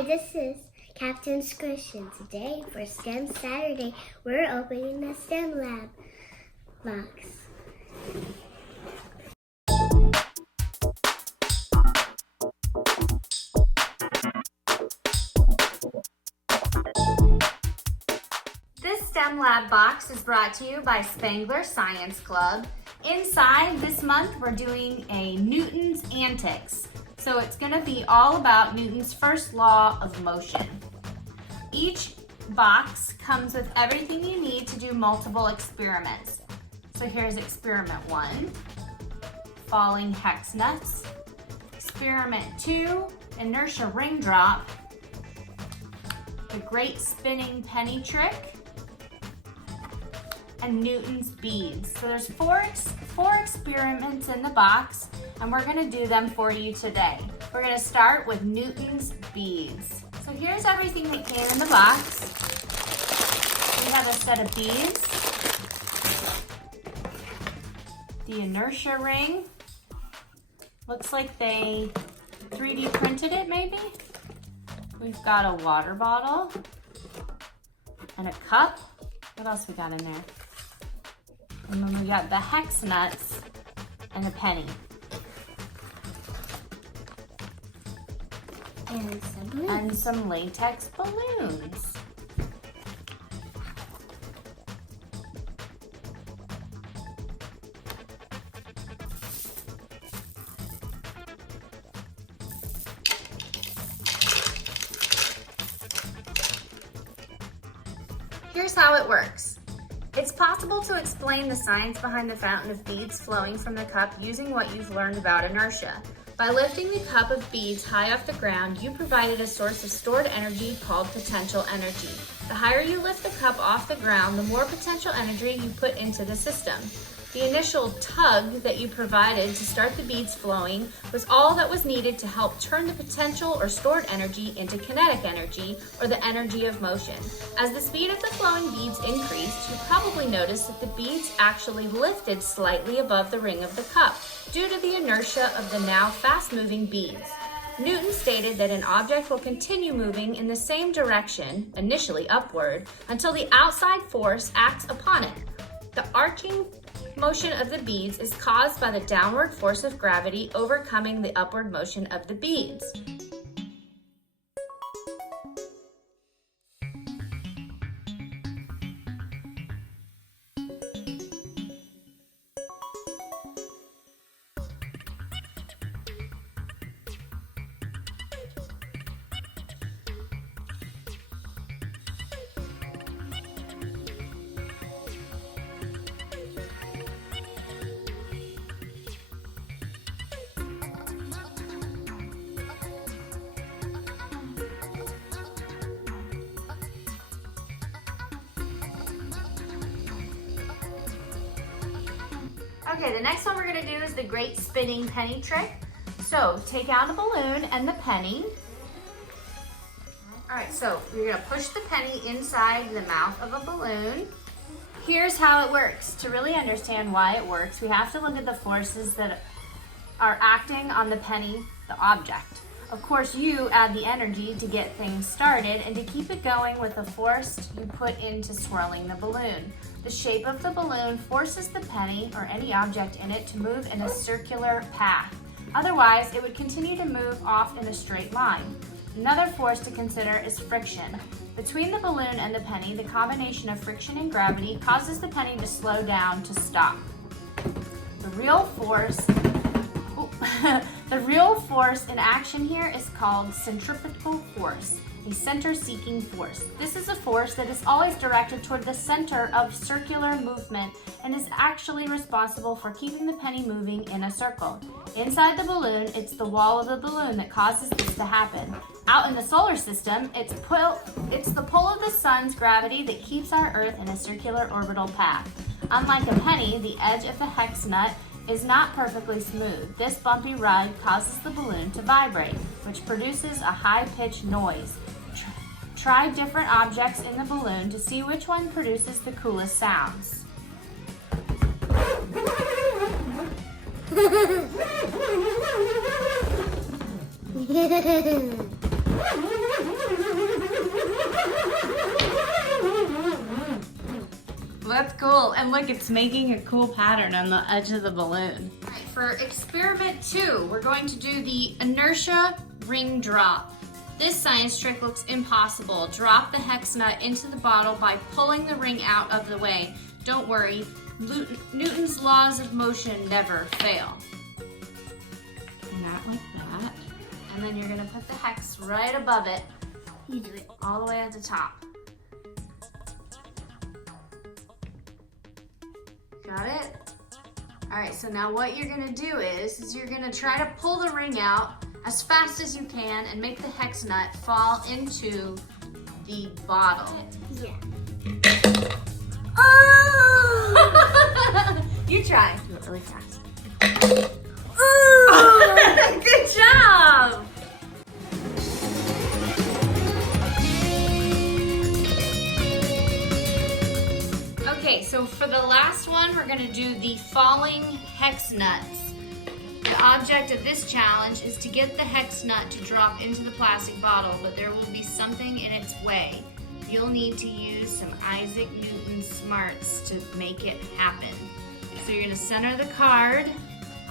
Hi, this is Captain Squish, and today for STEM Saturday, we're opening the STEMLab Box. This STEMLab Box is brought to you by Spangler Science Club. Inside this month, we're doing a Newton's Antics. So it's going to be all about Newton's first law of motion. Each box comes with everything you need to do multiple experiments. So here's experiment 1, falling hex nuts. Experiment 2, inertia ring drop. The great spinning penny trick. And Newton's beads. So there's four experiments in the box, and we're gonna do them for you today. We're gonna start with Newton's beads. So here's everything that came in the box. We have a set of beads, the inertia ring. Looks like they 3D printed it maybe. We've got a water bottle and a cup. What else we got in there? And then we got the hex nuts and a penny. And some balloons. And some latex balloons. Here's how it works. It's possible to explain the science behind the fountain of beads flowing from the cup using what you've learned about inertia. By lifting the cup of beads high off the ground, you provided a source of stored energy called potential energy. The higher you lift the cup off the ground, the more potential energy you put into the system. The initial tug that you provided to start the beads flowing was all that was needed to help turn the potential or stored energy into kinetic energy, or the energy of motion. As the speed of the flowing beads increased, you probably noticed that the beads actually lifted slightly above the ring of the cup due to the inertia of the now fast-moving beads. Newton stated that an object will continue moving in the same direction, initially upward, until the outside force acts upon it. The arcing motion of the beads is caused by the downward force of gravity overcoming the upward motion of the beads. Okay, the next one we're gonna do is the great spinning penny trick. So take out a balloon and the penny. All right, so you're gonna push the penny inside the mouth of a balloon. Here's how it works. To really understand why it works, we have to look at the forces that are acting on the penny, the object. Of course, you add the energy to get things started and to keep it going with the force you put into swirling the balloon. The shape of the balloon forces the penny, or any object in it, to move in a circular path. Otherwise, it would continue to move off in a straight line. Another force to consider is friction. Between the balloon and the penny, the combination of friction and gravity causes the penny to slow down, to stop. The real force in action here is called centripetal force, a center-seeking force. This is a force that is always directed toward the center of circular movement and is actually responsible for keeping the penny moving in a circle. Inside the balloon, it's the wall of the balloon that causes this to happen. Out in the solar system, it's the pull of the sun's gravity that keeps our Earth in a circular orbital path. Unlike a penny, the edge of the hex nut is not perfectly smooth. This bumpy ride causes the balloon to vibrate, which produces a high-pitched noise. Try different objects in the balloon to see which one produces the coolest sounds. cool. And look, it's making a cool pattern on the edge of the balloon. All right, for experiment 2, we're going to do the Inertia ring drop. This science trick looks impossible. Drop the hex nut into the bottle by pulling the ring out of the way. Don't worry, Newton's laws of motion never fail. Not like that. And then you're gonna put the hex right above it. You do it. All the way at the top. Got it? All right, so now what you're gonna do is you're gonna try to pull the ring out as fast as you can and make the hex nut fall into the bottle. Yeah. Oh! You try. Do it really fast. Ooh! Good job! Okay, so for the last one, we're gonna do the falling hex nuts. The object of this challenge is to get the hex nut to drop into the plastic bottle, but there will be something in its way. You'll need to use some Isaac Newton smarts to make it happen. So you're gonna center the card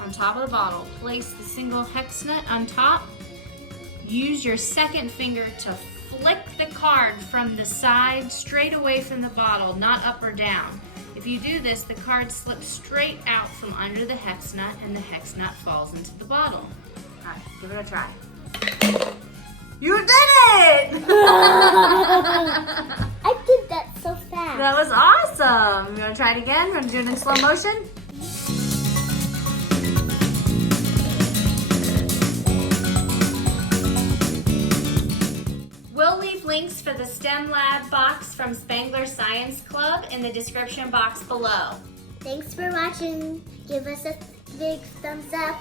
on top of the bottle. Place the single hex nut on top. Use your second finger to flick the card from the side straight away from the bottle, not up or down. If you do this, the card slips straight out from under the hex nut and the hex nut falls into the bottle. All right, give it a try. You did it! I did that so fast. That was awesome. You wanna try it again? You wanna do it in slow motion? We'll leave links for the STEMLab box from Spangler Science Club in the description box below. Thanks for watching. Give us a big thumbs up.